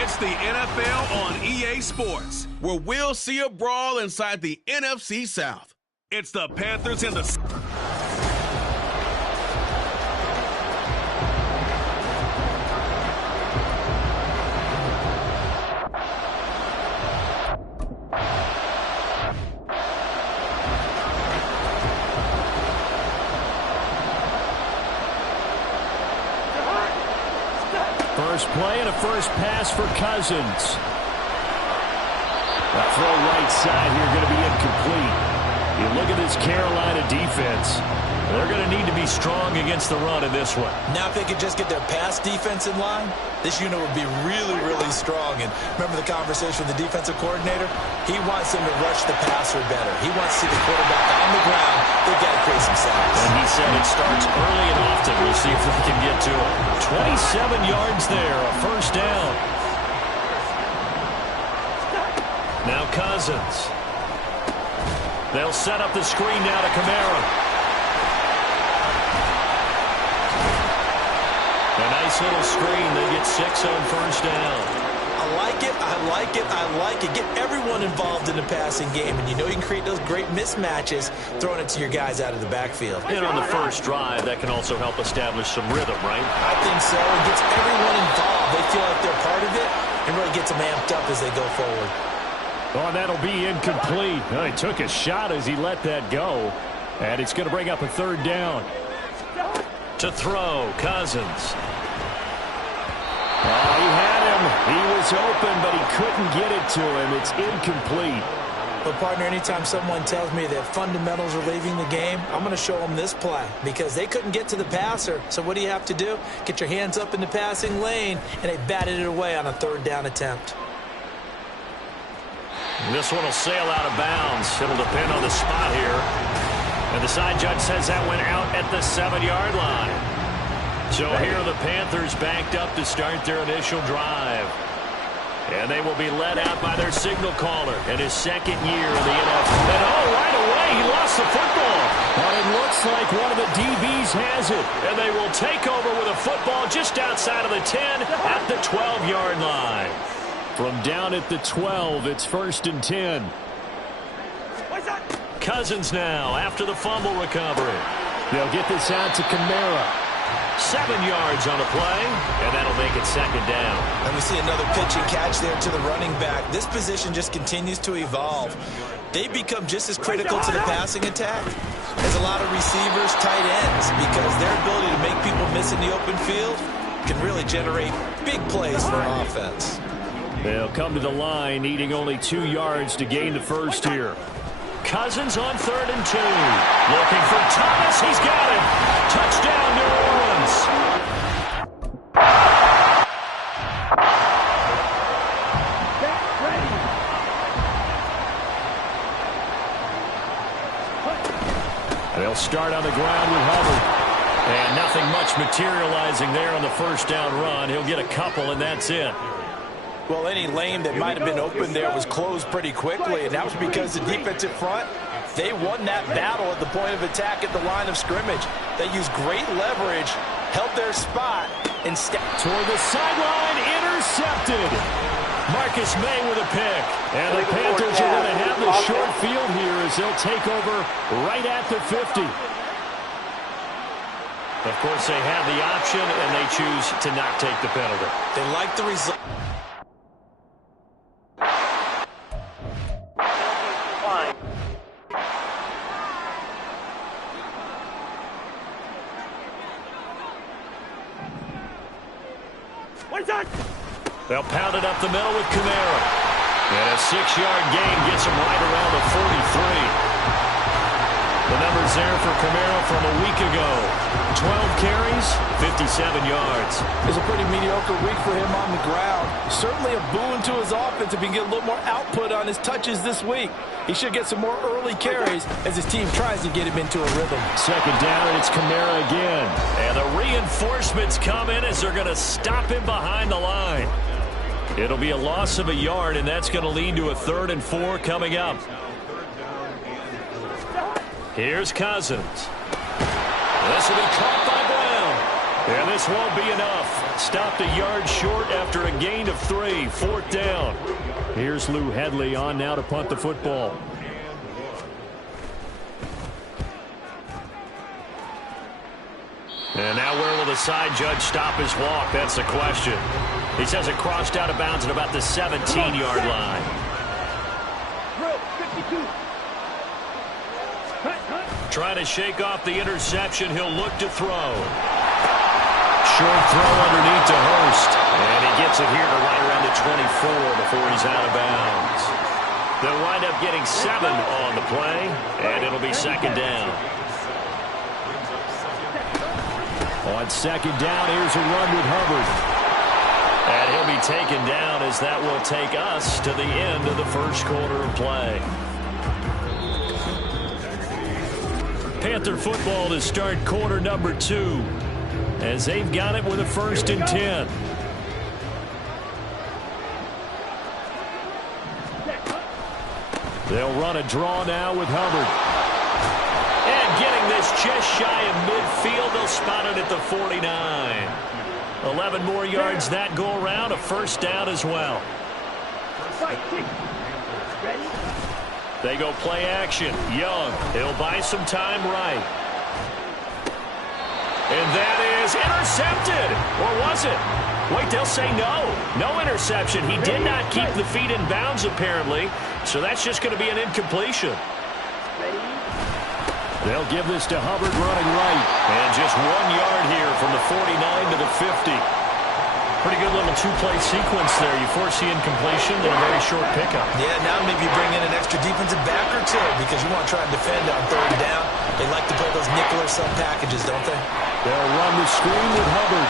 It's the NFL on EA Sports, where we'll see a brawl inside the NFC South. It's the Panthers and the... First play and a first pass for Cousins. The throw right side here going to be incomplete. You look at this Carolina defense. They're going to need to be strong against the run in this one. Now if they could just get their pass defense in line, this unit would be really, really strong. And remember the conversation with the defensive coordinator? He wants them to rush the passer better. He wants to see the quarterback on the ground. They've got to create some sacks. And he said it starts early and often. We'll see if they can get to it. 27 yards there, a first down. Now Cousins. They'll set up the screen now to Kamara. A nice little screen. They get 6 on first down. I like it. I like it. I like it. Get everyone involved in the passing game. And you know you can create those great mismatches throwing it to your guys out of the backfield. And on the first drive, that can also help establish some rhythm, right? I think so. It gets everyone involved. They feel like they're part of it and really gets them amped up as they go forward. Oh, that'll be incomplete. Oh, he took a shot as he let that go. And it's going to bring up a third down. To throw, Cousins. Oh, he had him. He was open, but he couldn't get it to him. It's incomplete. But, partner, anytime someone tells me that fundamentals are leaving the game, I'm going to show them this play because they couldn't get to the passer. So what do you have to do? Get your hands up in the passing lane, and they batted it away on a third down attempt. This one will sail out of bounds. It'll depend on the spot here. And the side judge says that went out at the 7-yard line. So here are the Panthers backed up to start their initial drive. And they will be led out by their signal caller in his second year in the NFL. And right away, he lost the football. But it looks like one of the DBs has it. And they will take over with a football just outside of the 10 at the 12-yard line. From down at the 12, it's 1st and 10. Cousins now after the fumble recovery. They'll get this out to Kamara. 7 yards on the play, and that'll make it 2nd down. And we see another pitch and catch there to the running back. This position just continues to evolve. They become just as critical to the passing attack as a lot of receivers, tight ends, because their ability to make people miss in the open field can really generate big plays for offense. They'll come to the line, needing only 2 yards to gain the first here. Cousins on 3rd and 2. Looking for Thomas. He's got it. Touchdown, New Orleans. They'll start on the ground with Hubbard. And nothing much materializing there on the first down run. He'll get a couple, and that's it. Well, any lane that might have been open there was closed pretty quickly, and that was because the defensive front, they won that battle at the point of attack at the line of scrimmage. They used great leverage, held their spot, and stepped toward the sideline, intercepted. Marcus May with a pick. And the Panthers are going to have the short field here as they'll take over right at the 50. Of course, they have the option, and they choose to not take the penalty. They like the result. They'll pound it up the middle with Kamara. And a 6-yard gain gets him right around the 43. The numbers there for Kamara from a week ago. 12 carries, 57 yards. It's a pretty mediocre week for him on the ground. Certainly a boon to his offense if he can get a little more output on his touches this week. He should get some more early carries as his team tries to get him into a rhythm. Second down, and it's Kamara again. And the reinforcements come in as they're going to stop him behind the line. It'll be a loss of a yard, and that's going to lead to a 3rd and 4 coming up. Here's Cousins. This will be caught by Brown. And this won't be enough. Stopped a yard short after a gain of 3. 4th down. Here's Lou Hedley on now to punt the football. And now where will the side judge stop his walk? That's the question. He says it crossed out of bounds at about the 17-yard line. Trying to shake off the interception. He'll look to throw. Short throw underneath to Hurst. And he gets it here to right around the 24 before he's out of bounds. They'll wind up getting 7 on the play, and it'll be 2nd down. On 2nd down, here's a run with Hubbard. And he'll be taken down as that will take us to the end of the first quarter of play. Panther football to start quarter number 2 as they've got it with a 1st and 10. They'll run a draw now with Hubbard. And getting this just shy of midfield, they'll spot it at the 49. 11 more yards that go around, a 1st down as well. They go play action. Young, he'll buy some time right. And that is intercepted. Or was it? Wait, they'll say no. No interception. He did not keep the feet in bounds, apparently. So that's just going to be an incompletion. They'll give this to Hubbard running right. And just 1 yard here from the 49 to the 50. Pretty good little 2-play sequence there. You force the incompletion and a very short pickup. Yeah, now maybe you bring in an extra defensive back or 2 because you want to try and defend on 3rd down. They like to play those nickel or sub packages, don't they? They'll run the screen with Hubbard.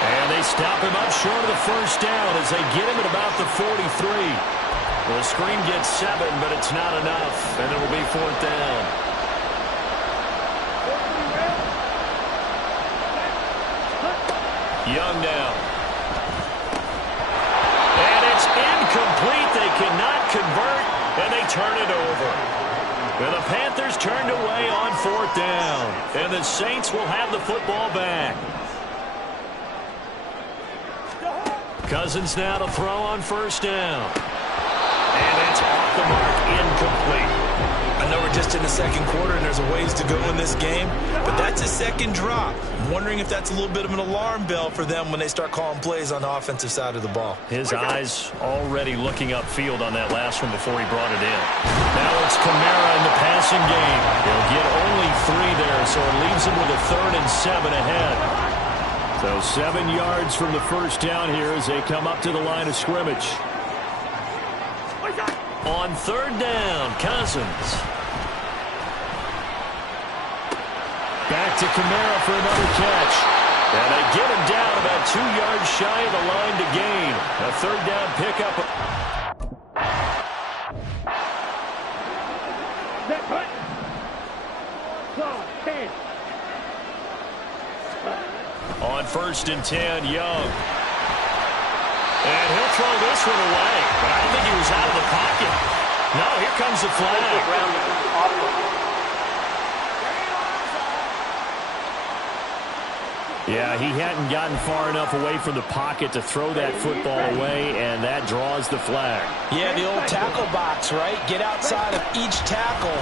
And they stop him up short of the 1st down as they get him at about the 43. The screen gets 7, but it's not enough. And it will be 4th down. Young now. And it's incomplete. They cannot convert, and they turn it over. And the Panthers turned away on 4th down. And the Saints will have the football back. Cousins now to throw on 1st down. And it's off the mark, incomplete. I know we're just in the 2nd quarter and there's a ways to go in this game, but that's a 2nd drop. I'm wondering if that's a little bit of an alarm bell for them when they start calling plays on the offensive side of the ball. His eyes already looking upfield on that last one before he brought it in. Now it's Kamara in the passing game. He'll get only 3 there, so it leaves him with a 3rd and 7 ahead. So 7 yards from the 1st down here as they come up to the line of scrimmage. On 3rd down, Cousins. Back to Kamara for another catch. And they get him down about 2 yards shy of the line to gain. A 3rd down pickup. On 1st and 10, Young. And he'll throw this one away. But I don't think he was out of the pocket. No, here comes the flag. Yeah, he hadn't gotten far enough away from the pocket to throw that football away, and that draws the flag. Yeah, the old tackle box, right? Get outside of each tackle,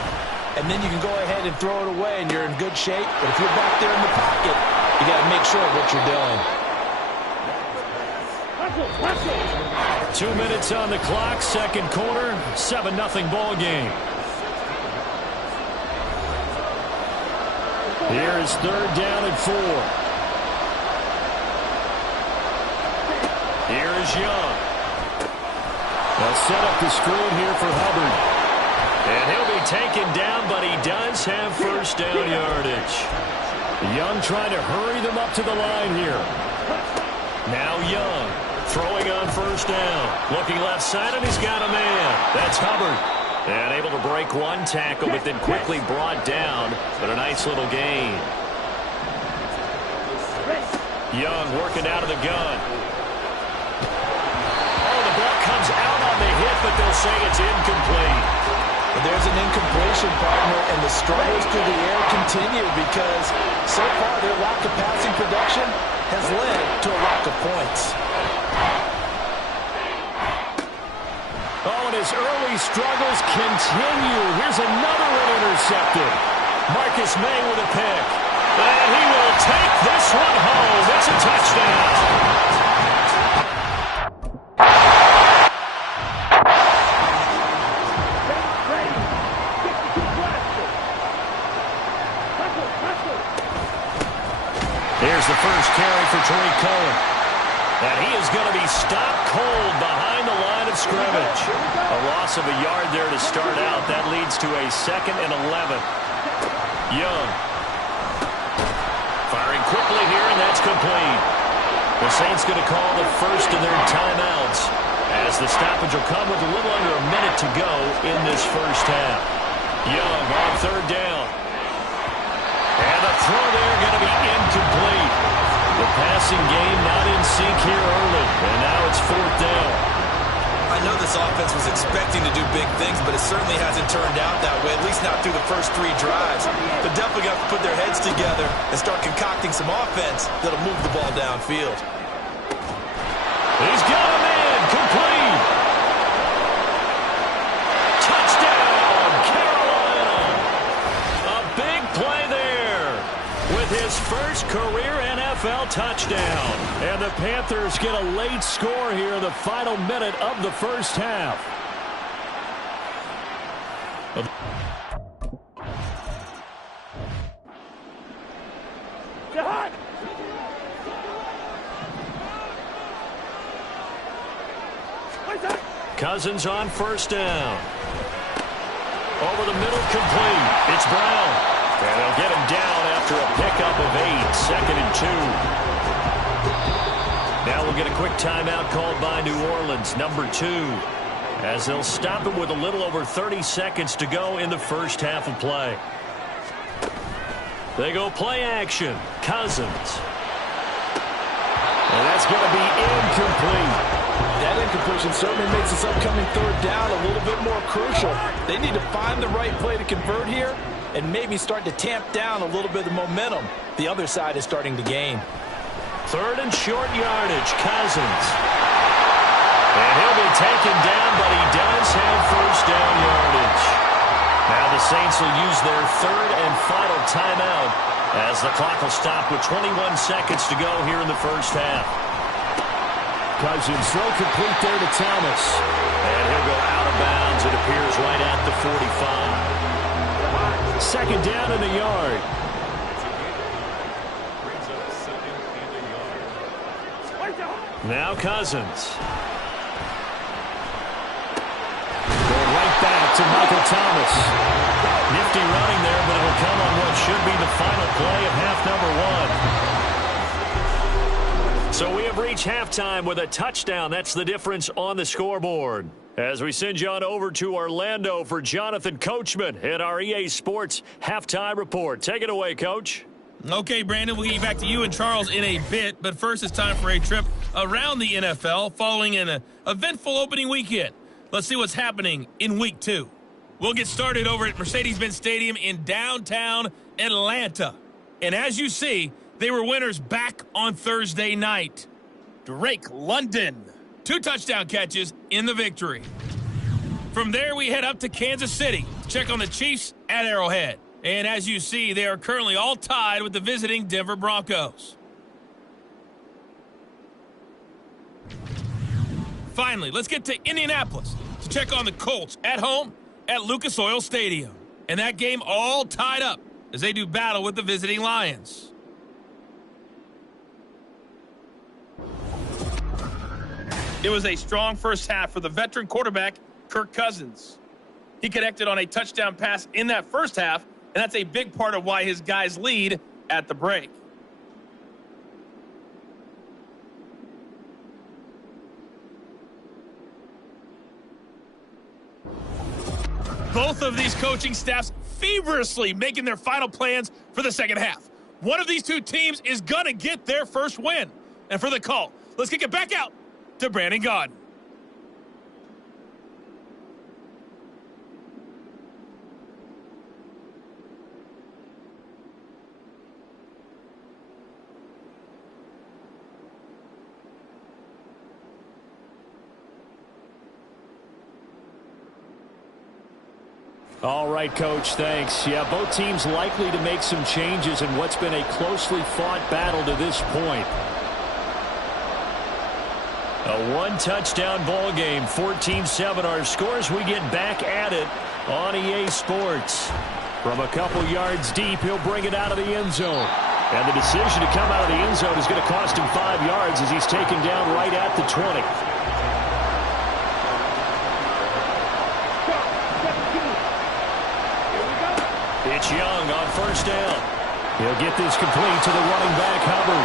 and then you can go ahead and throw it away, and you're in good shape. But if you're back there in the pocket, you got to make sure of what you're doing. 2 minutes on the clock, 2nd quarter, 7-0 ball game. Here's 3rd down and 4. Here is Young. They'll set up the screen here for Hubbard. And he'll be taken down, but he does have first down yardage. Young trying to hurry them up to the line here. Now Young throwing on first down. Looking left side, and he's got a man. That's Hubbard. And able to break one tackle, but then quickly brought down. But a nice little gain. Young working out of the gun. Oh, the ball comes out on the hit, but they'll say it's incomplete. But there's an incompletion, partner, and the struggles through the air continue because so far their lack of passing production has led to a lack of points. Oh, and his early struggles continue. Here's another one intercepted. Marcus May with a pick. And he will take this one home. It's a touchdown. Here's the first carry for Tariq Cohen. And he is going to be stopped cold behind the line of scrimmage. A loss of a yard there to start out. That leads to a 2nd and 11. Young. Firing quickly here, and that's complete. The Saints going to call the first of their timeouts as the stoppage will come with a little under a minute to go in this first half. Young on third down. And the throw there going to be incomplete. The passing game not in sync here early, and now it's 4th down. I know this offense was expecting to do big things, but it certainly hasn't turned out that way, at least not through the first 3 drives. They're definitely going to put their heads together and start concocting some offense that'll move the ball downfield. He's got him in. Complete. Touchdown, Carolina. A big play there with his first career NFL touchdown. And the Panthers get a late score here in the final minute of the first half. Cousins on first down. Over the middle, complete. It's Brown. And they'll get him down after a pickup of 8. 2nd and 2. Now we'll get a quick timeout called by New Orleans, number 2. As they'll stop him with a little over 30 seconds to go in the first half of play. They go play action. Cousins. And that's going to be incomplete. That incompletion certainly makes this upcoming third down a little bit more crucial. They need to find the right play to convert here and maybe start to tamp down a little bit of momentum the other side is starting to gain. 3rd and short yardage, Cousins. And he'll be taken down, but he does have first down yardage. Now the Saints will use their 3rd and final timeout as the clock will stop with 21 seconds to go here in the first half. Cousins throw complete there to Thomas. And he'll go out of bounds, it appears, right at the 45. 2nd down in the yard. Now Cousins. Going right back to Michael Thomas. Nifty running there, but it'll come on what should be the final play of half number 1. So we have reached halftime with a touchdown. That's the difference on the scoreboard. As we send you on over to Orlando for Jonathan Coachman at our EA Sports Halftime Report. Take it away, Coach. Okay, Brandon, we'll get back to you and Charles in a bit, but first it's time for a trip around the NFL following an eventful opening weekend. Let's see what's happening in Week 2. We'll get started over at Mercedes-Benz Stadium in downtown Atlanta. And as you see, they were winners back on Thursday night. Drake London, 2 touchdown catches in the victory. From there, we head up to Kansas City to check on the Chiefs at Arrowhead. And as you see, they are currently all tied with the visiting Denver Broncos. Finally, let's get to Indianapolis to check on the Colts at home at Lucas Oil Stadium. And that game all tied up as they do battle with the visiting Lions. It was a strong first half for the veteran quarterback, Kirk Cousins. He connected on a touchdown pass in that first half, and that's a big part of why his guys lead at the break. Both of these coaching staffs feverishly making their final plans for the second half. One of these two teams is going to get their first win. And for the call, let's kick it back out to Brandon Gaudin. All right, Coach, thanks. Yeah, both teams likely to make some changes in what's been a closely fought battle to this point. A one-touchdown ball game, 14-7 our scores. We get back at it on EA Sports. From a couple yards deep, he'll bring it out of the end zone. And the decision to come out of the end zone is going to cost him 5 yards as he's taken down right at the 20. It's Young on first down. He'll get this complete to the running back, Hubbard.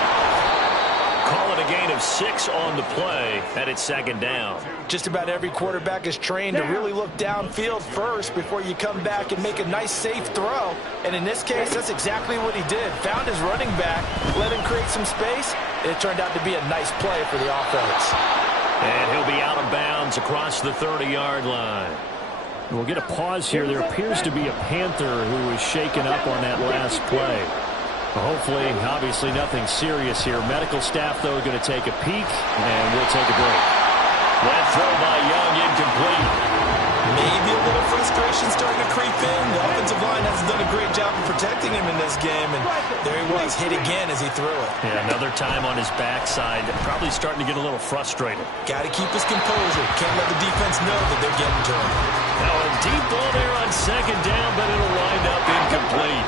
Call it a gain of 6 on the play, and it's second down. Just about every quarterback is trained to really look downfield first before you come back and make a nice, safe throw. And in this case, that's exactly what he did. Found his running back, let him create some space, and it turned out to be a nice play for the offense. And he'll be out of bounds across the 30-yard line. We'll get a pause here. There appears to be a Panther who was shaken up on that last play. Hopefully, obviously nothing serious here. Medical staff, though, are going to take a peek, and we'll take a break. That throw by Young incomplete. Maybe a little frustration starting to creep in. The offensive line hasn't done a great job of protecting him in this game, and there he was, hit again as he threw it. Yeah, another time on his backside. Probably starting to get a little frustrated. Got to keep his composure. Can't let the defense know that they're getting to him. Now a deep ball there on second down, but it'll wind up incomplete.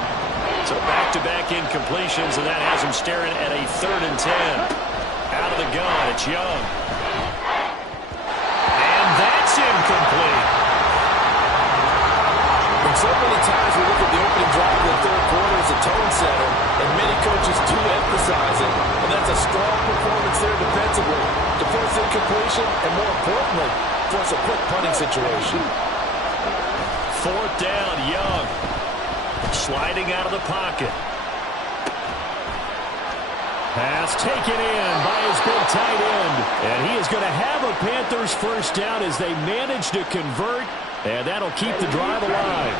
So back-to-back incompletions, and that has him staring at a 3rd and 10. Out of the gun, it's Young. And that's incomplete. And so many times we look at the opening drive of the third quarter as a tone setter, and many coaches do emphasize it. And that's a strong performance there defensively to force incompletion, and more importantly, force a quick punting situation. 4th down, Young. Sliding out of the pocket. Pass taken in by his big tight end. And he is going to have a Panthers first down as they manage to convert. And that'll keep the drive alive.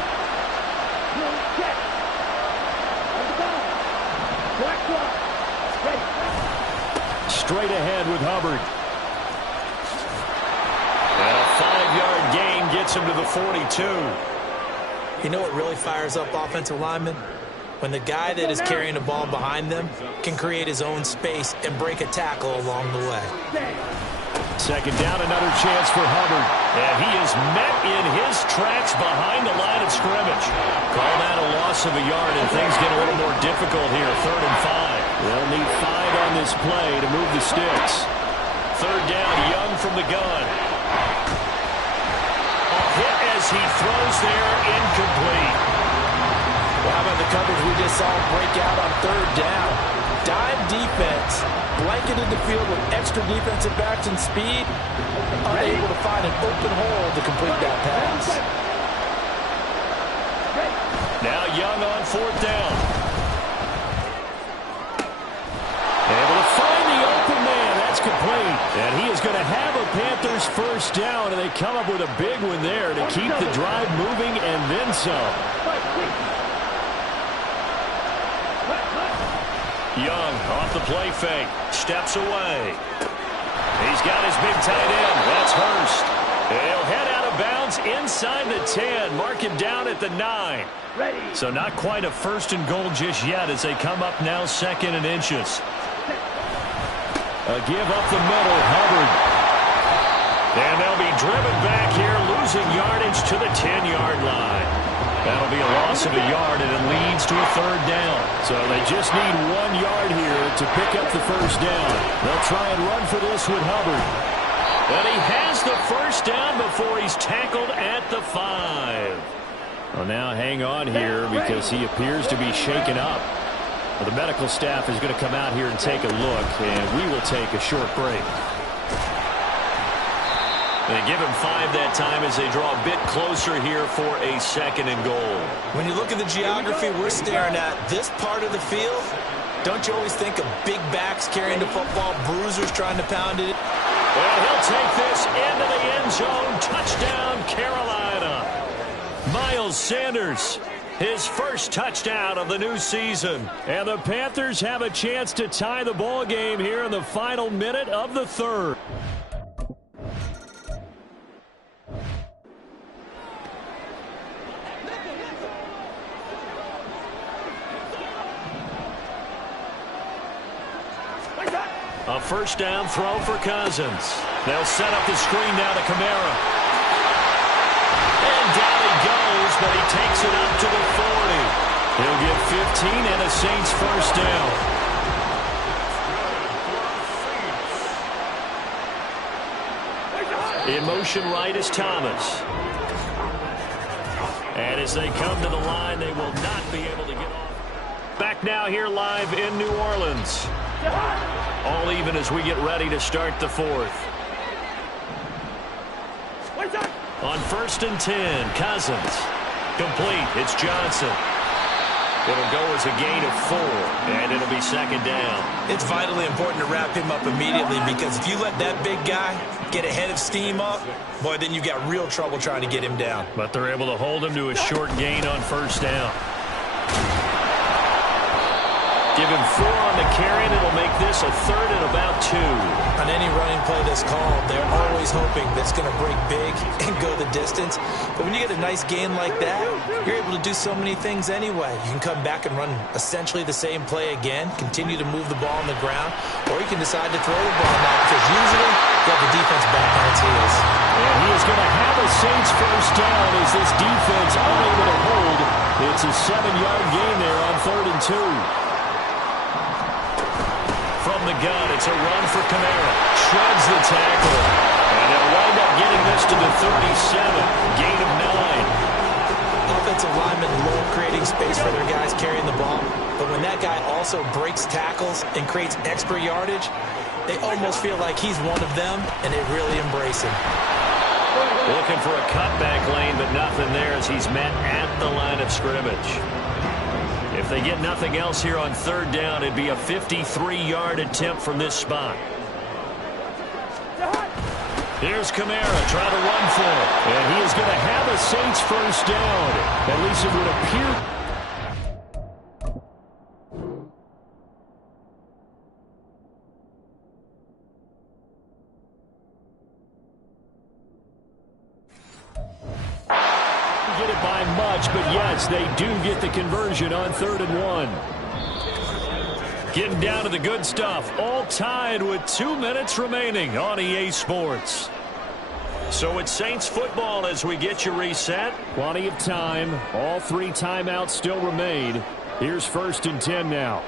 Straight ahead with Hubbard. And a 5-yard gain gets him to the 42. You know what really fires up offensive linemen? When the guy that is carrying the ball behind them can create his own space and break a tackle along the way. Second down, another chance for Hubbard. And he is met in his tracks behind the line of scrimmage. Call that a loss of a yard, and things get a little more difficult here. 3rd and 5. They'll need 5 on this play to move the sticks. 3rd down, Young from the gun. Hit as he throws there, incomplete. Well, how about the coverage we just saw break out on 3rd down? Dime defense, blanketed the field with extra defensive backs and speed, unable to find an open hole to complete that pass. Now Young on 4th down. Able to find the open man. That's complete. And he is going to have a Panthers first down, and they come up with a big one there to keep the drive moving and then some. Young off the play fake. Steps away. He's got his big tight end. That's Hurst. He'll head out of bounds inside the 10. Mark him down at the 9. So not quite a 1st and goal just yet as they come up now 2nd and inches. A give up the middle, Hubbard. And they'll be driven back here, losing yardage to the 10-yard line. That'll be a loss of a yard, and it leads to a 3rd down. So they just need 1 yard here to pick up the first down. They'll try and run for this with Hubbard. And he has the first down before he's tackled at the 5. Well, now hang on here because he appears to be shaken up. Well, the medical staff is going to come out here and take a look, and we will take a short break. They give him 5 that time as they draw a bit closer here for a 2nd and goal. When you look at the geography we're staring at, this part of the field, don't you always think of big backs carrying the football, bruisers trying to pound it? Well, he'll take this into the end zone. Touchdown, Carolina. Miles Sanders, his first touchdown of the new season. And the Panthers have a chance to tie the ball game here in the final minute of the 3rd. A first down throw for Cousins. They'll set up the screen now to Kamara. And down he goes, but he takes it up to the 40. He'll get 15 and a Saints first down. In motion right is Thomas. And as they come to the line, they will not be able to get off. Back now here live in New Orleans. All even as we get ready to start the 4th. On 1st and 10, Cousins. Complete. It's Johnson. It'll go as a gain of 4, and it'll be 2nd down. It's vitally important to wrap him up immediately because if you let that big guy get ahead of steam up, boy, then you've got real trouble trying to get him down. But they're able to hold him to a short gain on 1st down. Give him 4 on the carry, and it'll make this a 3rd and about 2. On any running play that's called, they're always hoping that's going to break big and go the distance. But when you get a nice gain like that, you're able to do so many things anyway. You can come back and run essentially the same play again, continue to move the ball on the ground, or you can decide to throw the ball now because usually you have the defense back on its heels. And he is going to have a Saints first down as this defense unable to hold. It's a 7-yard gain there on 3rd and 2. From the gun, it's a run for Kamara. Shreds the tackle. And they'll wind up getting this to the 37. Gain of 9. Offensive linemen love creating space for their guys carrying the ball. But when that guy also breaks tackles and creates extra yardage, they almost feel like he's one of them, and they really embrace him. Looking for a cutback lane, but nothing there as he's met at the line of scrimmage. If they get nothing else here on 3rd down, it'd be a 53-yard attempt from this spot. Here's Kamara trying to run for it. And he is going to have a Saints first down. At least it would appear. Get it by much, but yes, they do get the conversion on 3rd and 1. Getting down to the good stuff, all tied with 2 minutes remaining on EA Sports. So it's Saints football as we get you reset. Plenty of time. All 3 timeouts still remain. Here's 1st and 10 now.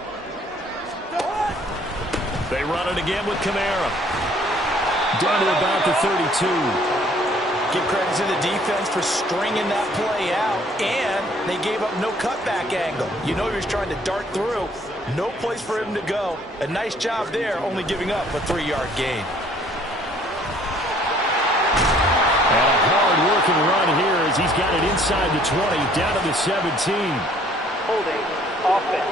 They run it again with Kamara. Down to about the 32. Give credit to the defense for stringing that play out, and they gave up no cutback angle. You know he was trying to dart through. No place for him to go. A nice job there, only giving up a 3-yard gain. And a hard-working run here as he's got it inside the 20, down to the 17. Holding offense.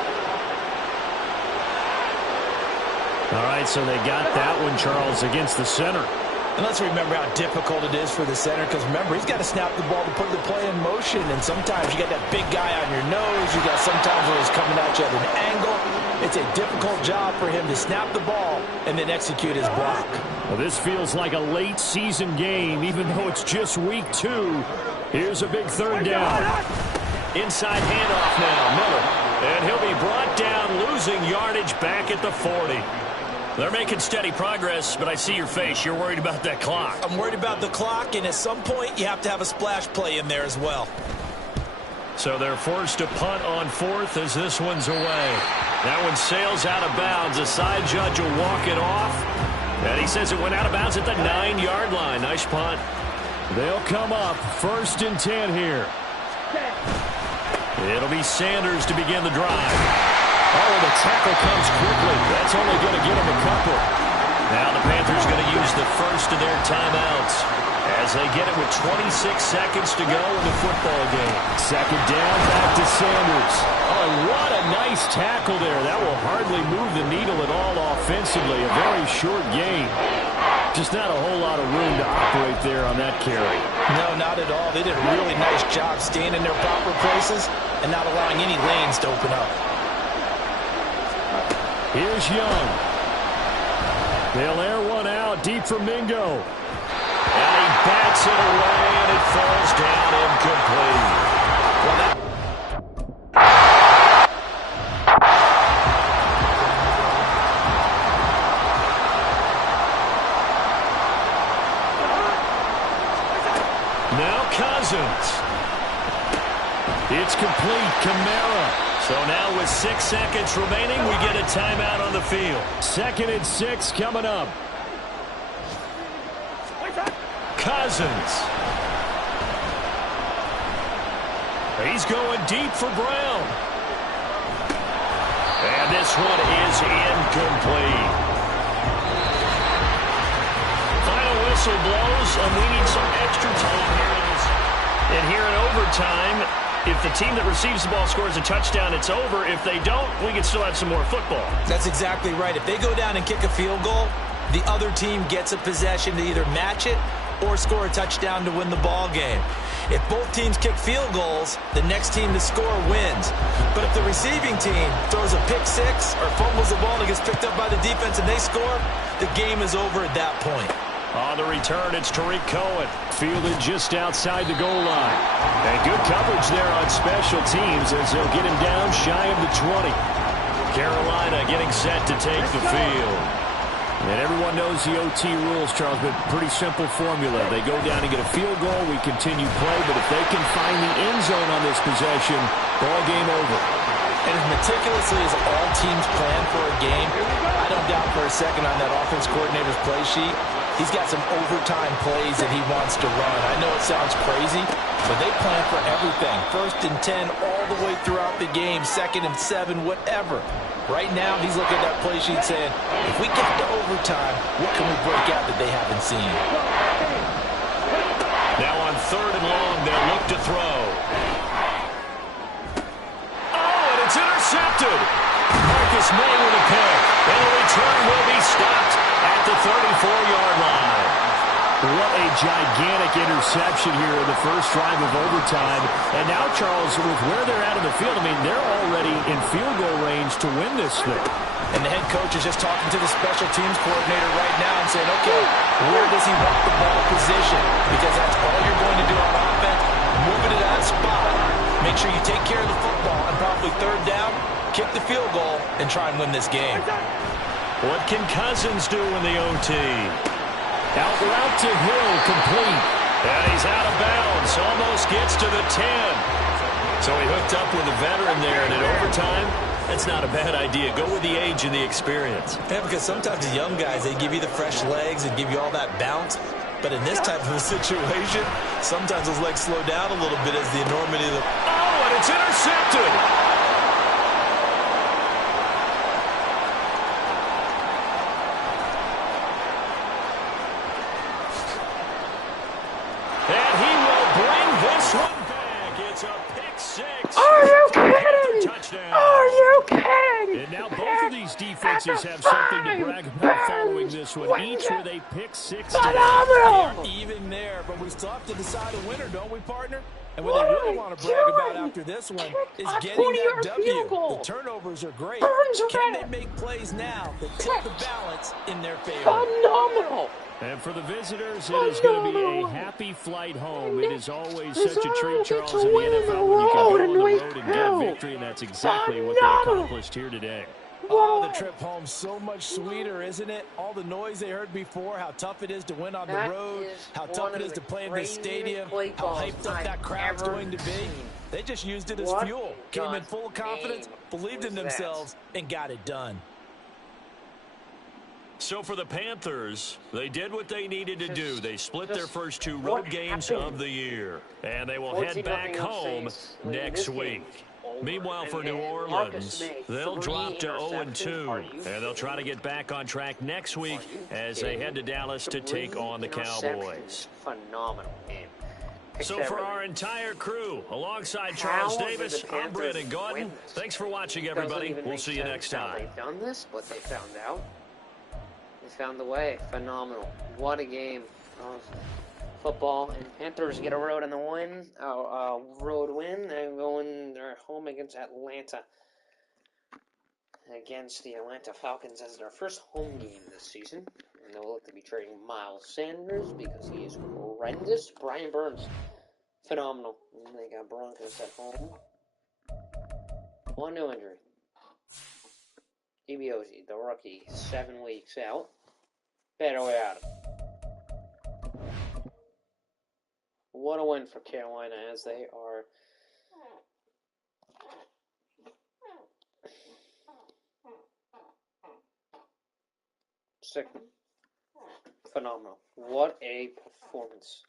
All right, so they got that one, Charles, against the center. And let's remember how difficult it is for the center, because remember, he's got to snap the ball to put the play in motion, and sometimes you got that big guy on your nose. You got sometimes where he's coming at you at an angle. It's a difficult job for him to snap the ball and then execute his block. Well, this feels like a late season game, even though it's just week 2. Here's a big 3rd down. Inside handoff now, Miller. And he'll be brought down, losing yardage back at the 40. They're making steady progress, but I see your face. You're worried about that clock. I'm worried about the clock, and at some point, you have to have a splash play in there as well. So they're forced to punt on 4th as this one's away. That one sails out of bounds. The side judge will walk it off. And he says it went out of bounds at the 9-yard line. Nice punt. They'll come up 1st and 10 here. It'll be Sanders to begin the drive. Oh, the tackle comes quickly. That's only going to get him a couple. Now the Panthers going to use the first of their timeouts as they get it with 26 seconds to go in the football game. 2nd down, back to Sanders. Oh, what a nice tackle there. That will hardly move the needle at all offensively. A very short gain. Just not a whole lot of room to operate there on that carry. No, not at all. They did a really nice job staying in their proper places and not allowing any lanes to open up. Here's Young. They'll air one out deep for Mingo. And he bats it away, and it falls down incomplete. Well, that now Cousins. It's complete. Kamara. So now with 6 seconds remaining, we get a timeout on the field. 2nd and 6 coming up. Cousins. He's going deep for Brown. And this one is incomplete. Final whistle blows, and we need some extra time here. And here in overtime, if the team that receives the ball scores a touchdown, it's over. If they don't, we can still have some more football. That's exactly right. If they go down and kick a field goal, the other team gets a possession to either match it or score a touchdown to win the ball game. If both teams kick field goals, the next team to score wins. But if the receiving team throws a pick six or fumbles the ball and gets picked up by the defense and they score, the game is over at that point. On the return, it's Tariq Cohen. Fielded just outside the goal line. And good coverage there on special teams as they'll get him down shy of the 20. Carolina getting set to take the field. And everyone knows the OT rules, Charles, but pretty simple formula. They go down and get a field goal, we continue play, but if they can find the end zone on this possession, ball game over. And as meticulously as all teams plan for a game, I don't doubt for a second on that offense coordinator's play sheet, he's got some overtime plays that he wants to run. I know it sounds crazy, but they plan for everything. 1st and 10 all the way throughout the game, 2nd and 7, whatever. Right now, he's looking at that play sheet saying, if we get to overtime, what can we break out that they haven't seen? Now on 3rd and long, they'll look to throw. Oh, and it's intercepted. Marcus May with a pick. And the return will be stopped at the 34-yard line. What a gigantic interception here in the first drive of overtime. And now, Charles, with where they're at in the field, I mean, they're already in field goal range to win this thing. And the head coach is just talking to the special teams coordinator right now and saying, okay, where does he want the ball positioned? Because that's all you're going to do on offense. Move it to that spot. Make sure you take care of the football, and probably 3rd down, kick the field goal, and try and win this game. What can Cousins do in the OT? Out route to Hill, complete. And he's out of bounds, almost gets to the 10. So he hooked up with a veteran there, and in overtime, that's not a bad idea. Go with the age and the experience. Yeah, because sometimes the young guys, they give you the fresh legs and give you all that bounce. But in this type of a situation, sometimes those legs slow down a little bit as the enormity of the... Oh, and it's intercepted! And he will bring this one back. It's a pick six. Are you kidding? Touchdown. Are you kidding? And now both of these defenses have something to brag about following this one, each with a pick six. Phenomenal! Even there, but we still have to decide a winner, don't we, partner? And what they really want to brag about after this one is getting that W. The turnovers are great. Can they make plays now that tip the balance in their favor? Phenomenal! And for the visitors, it is going to be a happy flight home. It is always such a treat, Charles, in the NFL when you can go on the road and get a victory, and that's exactly what they accomplished here today. Oh, the trip home so much sweeter, isn't it? All the noise they heard before, how tough it is to win on the road, how tough it is to play in this stadium, how hyped up that crowd's going to be. They just used it as fuel, came in full of confidence, believed in themselves, and got it done. So for the Panthers, they did what they needed to do. They split their first 2 road games of the year. And they will head back home next week. Meanwhile, for New Orleans, they'll drop to 0-2. And they'll try to get back on track next week as they head to Dallas to take on the Cowboys. Phenomenal game. So for our entire crew, alongside Charles Davis, I'm Brandon Gordon. Thanks for watching, everybody. We'll see you next time. They've done this, but they found out. They found the way. Phenomenal. What a game. Football, and Panthers get a road win. They're home against Atlanta. Against the Atlanta Falcons as their first home game this season. And they'll look to be trading Miles Sanders because he is horrendous. Brian Burns, phenomenal. And they got Broncos at home. 1 new injury. DiBiase, the rookie, 7 weeks out. Better way out of it. What a win for Carolina as they are second. Phenomenal. What a performance.